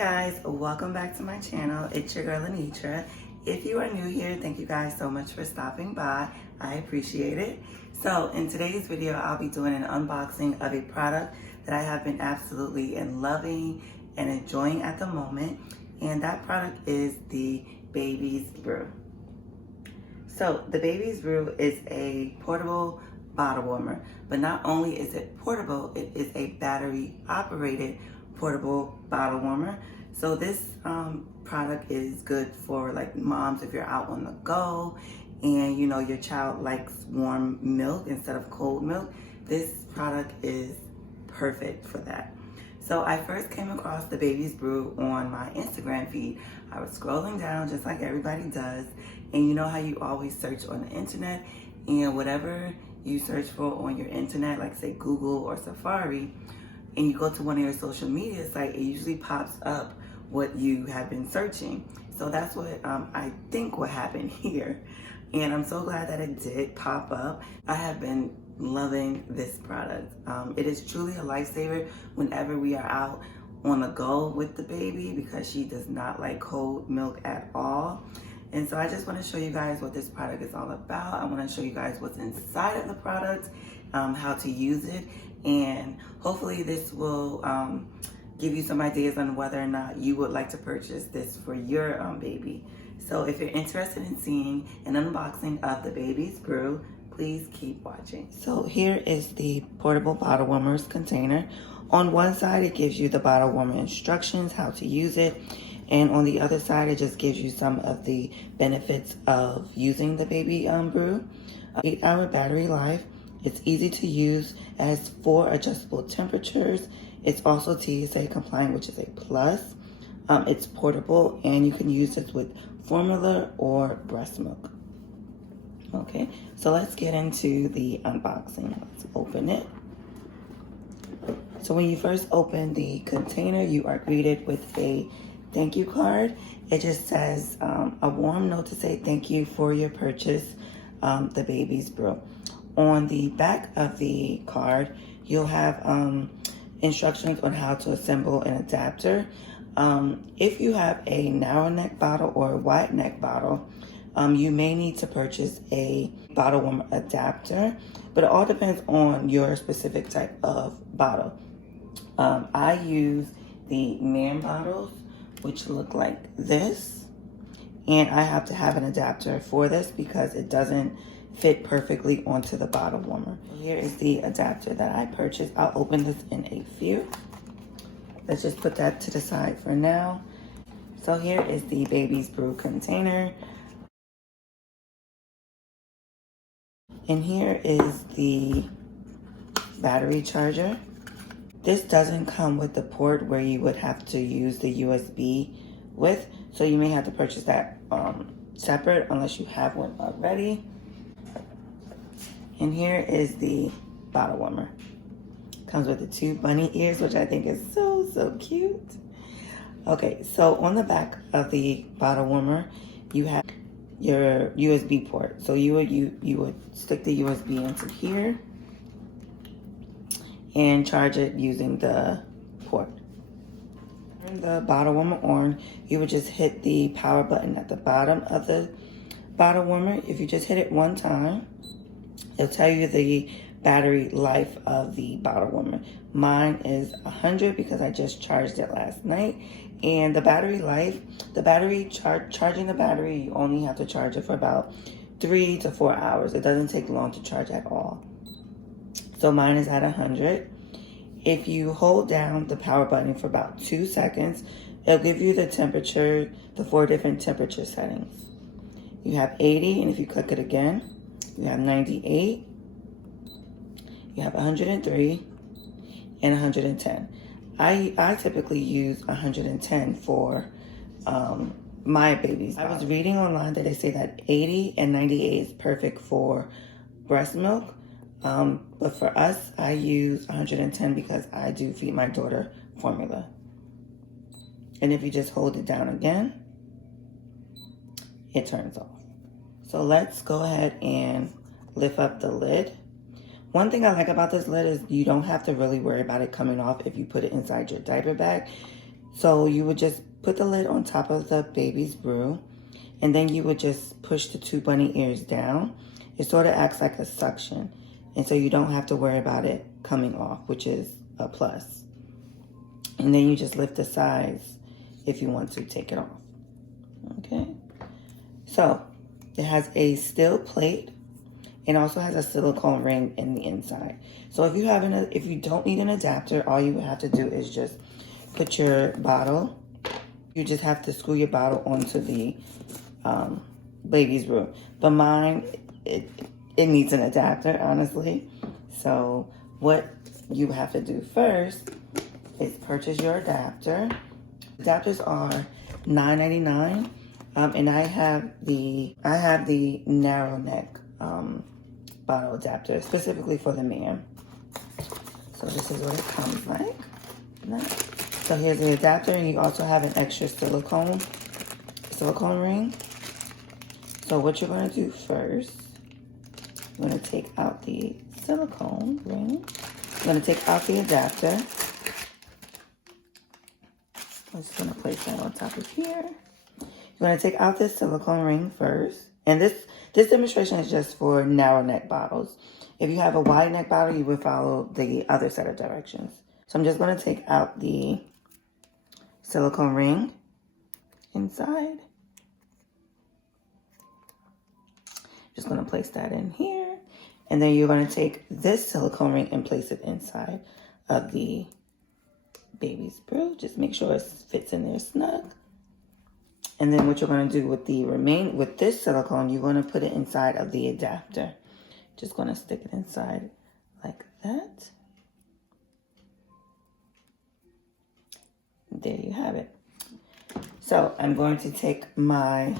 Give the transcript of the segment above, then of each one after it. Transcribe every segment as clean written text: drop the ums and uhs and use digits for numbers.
Guys, welcome back to my channel. It's your girl Lynetra. If you are new here, thank you guys so much for stopping by. I appreciate it. So in today's video, I'll be doing an unboxing of a product that I have been absolutely loving and enjoying at the moment. And that product is the Baby Brew. So the Baby Brew is a portable bottle warmer, but not only is it portable, it is a battery operated portable bottle warmer. So this product is good for like moms if you're out on the go and you know your child likes warm milk instead of cold milk. This product is perfect for that. So I first came across the Baby Brew on my Instagram feed. I was scrolling down just like everybody does, and you know how you always search on the internet, and whatever you search for on your internet, like say Google or Safari, and you go to one of your social media sites, it usually pops up what you have been searching. So that's what I think what happened here. And I'm so glad that it did pop up. I have been loving this product. It is truly a lifesaver whenever we are out on the go with the baby because she does not like cold milk at all. And so I just want to show you guys what this product is all about. I want to show you guys what's inside of the product, how to use it, and hopefully this will give you some ideas on whether or not you would like to purchase this for your baby. So if you're interested in seeing an unboxing of the Baby Brew, please keep watching. So here is the portable bottle warmers container. On one side, it gives you the bottle warmer instructions, how to use it. And on the other side, it just gives you some of the benefits of using the Baby Brew. 8-hour battery life. It's easy to use, it has 4 adjustable temperatures. It's also TSA compliant, which is a plus. It's portable, and you can use this with formula or breast milk. Okay, so let's get into the unboxing. Let's open it. So when you first open the container, you are greeted with a thank you card. It just says a warm note to say thank you for your purchase, the Baby Brew. On the back of the card, you'll have instructions on how to assemble an adapter. If you have a narrow neck bottle or a wide neck bottle, you may need to purchase a bottle warmer adapter, but it all depends on your specific type of bottle. I use the man bottles, which look like this, and I have to have an adapter for this because it doesn't fit perfectly onto the bottle warmer. Here is the adapter that I purchased. I'll open this in a few. Let's just put that to the side for now. So here is the Baby Brew container. And here is the battery charger. This doesn't come with the port where you would have to use the USB with, so you may have to purchase that separate unless you have one already. And here is the bottle warmer. Comes with the 2 bunny ears, which I think is so cute. Okay, so on the back of the bottle warmer, you have your USB port. So you would stick the USB into here and charge it using the port. Turn the bottle warmer on, you would just hit the power button at the bottom of the bottle warmer. If you just hit it one time, it'll tell you the battery life of the bottle warmer. Mine is 100 because I just charged it last night. And the battery life, charging the battery, you only have to charge it for about 3 to 4 hours. It doesn't take long to charge at all. So mine is at 100. If you hold down the power button for about 2 seconds, it'll give you the temperature, the 4 different temperature settings. You have 80, and if you click it again, you have 98, you have 103, and 110. I typically use 110 for my babies. I was reading online that they say that 80 and 98 is perfect for breast milk. But for us, I use 110 because I do feed my daughter formula. And if you just hold it down again, it turns off. So let's go ahead and lift up the lid. One thing I like about this lid is you don't have to really worry about it coming off if you put it inside your diaper bag. So you would just put the lid on top of the Baby's Brew, and then you would just push the two bunny ears down. It sort of acts like a suction, and so you don't have to worry about it coming off, which is a plus. And then you just lift the sides if you want to take it off. Okay, so it has a steel plate and also has a silicone ring in the inside. So if you don't need an adapter, all you have to do is just put your bottle. You just have to screw your bottle onto the Baby's Brew. But mine, it needs an adapter, honestly. So what you have to do first is purchase your adapter. Adapters are $9.99, and I have the narrow neck bottle adapter specifically for the man. So this is what it comes like. So here's the adapter, and you also have an extra silicone ring. So what you're going to do first, you're going to take out the silicone ring. You're going to take out the adapter. I'm just going to place that on top of here. You're going to take out this silicone ring first. And this demonstration is just for narrow neck bottles. If you have a wide neck bottle, you would follow the other set of directions. So I'm just going to take out the silicone ring inside. Just going to place that in here. And then you're going to take this silicone ring and place it inside of the Baby's Brew. Just make sure it fits in there snug. And then what you're going to do with this silicone, you're going to put it inside of the adapter. Just going to stick it inside like that. There you have it. So I'm going to take my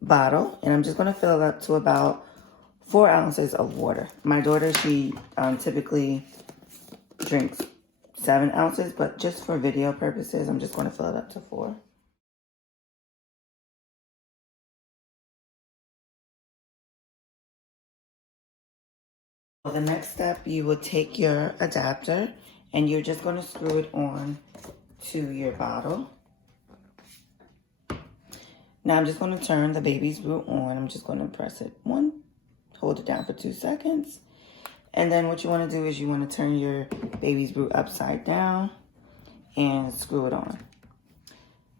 bottle and I'm just going to fill it up to about 4 ounces of water. My daughter, she typically drinks 7 ounces, but just for video purposes, I'm just going to fill it up to 4. For the next step, you will take your adapter and you're just going to screw it on to your bottle. Now I'm just going to turn the Baby's Brew on. I'm just going to press it hold it down for 2 seconds. And then what you want to do is you want to turn your Baby's Brew upside down and screw it on.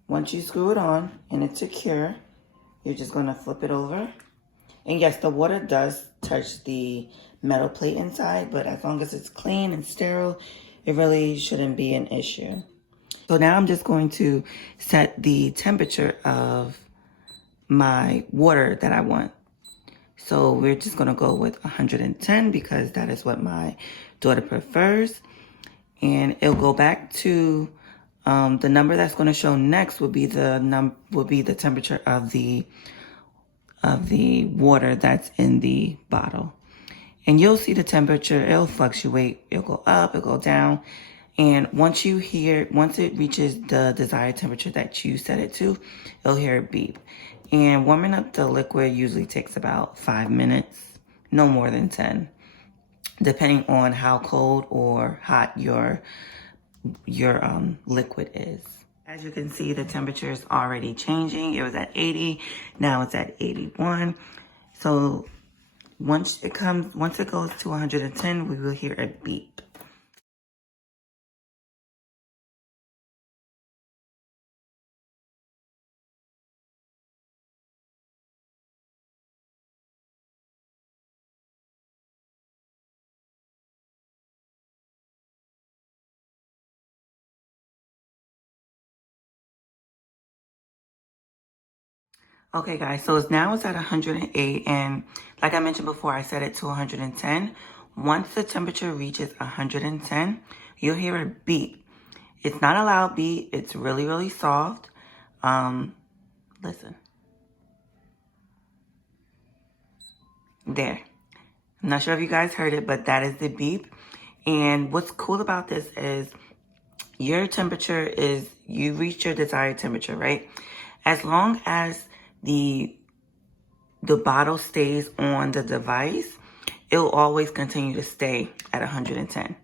Once you screw it on and it's secure, you're just going to flip it over. And yes, the water does touch the metal plate inside, but as long as it's clean and sterile, it really shouldn't be an issue. So now I'm just going to set the temperature of my water that I want. So we're just going to go with 110 because that is what my daughter prefers. And it'll go back to the number that's going to show next would be the temperature of the water that's in the bottle. And you'll see the temperature, it'll fluctuate, it'll go up, it'll go down. And once it reaches the desired temperature that you set it to, you'll hear it beep. And warming up the liquid usually takes about 5 minutes, no more than 10, depending on how cold or hot your liquid is. As you can see, the temperature is already changing. It was at 80, now it's at 81. So once it goes to 110, we will hear a beep. Okay guys, so now it's at 108, and like I mentioned before, I set it to 110. Once the temperature reaches 110, you'll hear a beep. It's not a loud beep, it's really, really soft. Listen. There. I'm not sure if you guys heard it, but that is the beep. And what's cool about this is your temperature is, you reach your desired temperature, right? As long as the bottle stays on the device, it will always continue to stay at 110.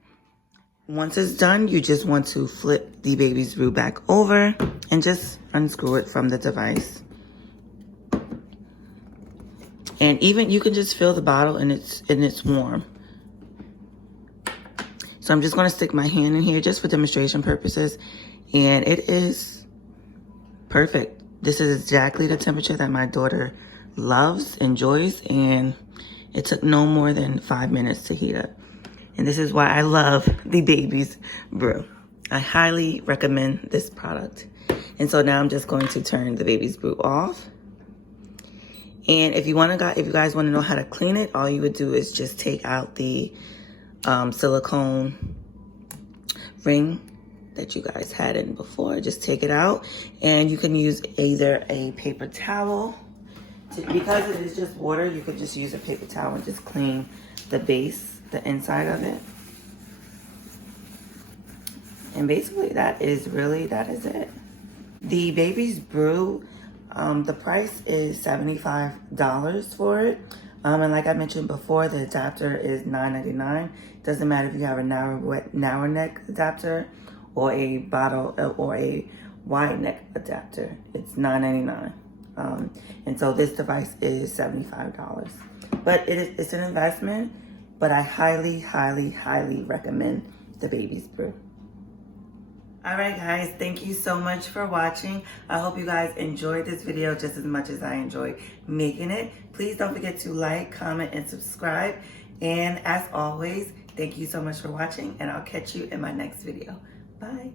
Once it's done, you just want to flip the Baby's Brew back over and just unscrew it from the device. And even you can just fill the bottle and it's warm. So I'm just going to stick my hand in here just for demonstration purposes. And it is perfect. This is exactly the temperature that my daughter loves, enjoys, and it took no more than 5 minutes to heat up. And this is why I love the Baby's Brew. I highly recommend this product. And so now I'm just going to turn the Baby's Brew off. And if you guys want to know how to clean it, all you would do is just take out the silicone ring that you guys had in before. Just take it out, and you can use either a paper towel. Because it is just water, you could just use a paper towel and just clean the base, the inside of it. And basically that is it. The Baby's Brew, the price is $75 for it. And like I mentioned before, the adapter is $9.99. Doesn't matter if you have a narrow neck adapter or a wide neck adapter. It's $9.99. And so this device is $75. But it's an investment, but I highly, highly, highly recommend the Baby's Brew. All right, guys, thank you so much for watching. I hope you guys enjoyed this video just as much as I enjoyed making it. Please don't forget to like, comment, and subscribe. And as always, thank you so much for watching, and I'll catch you in my next video. Bye.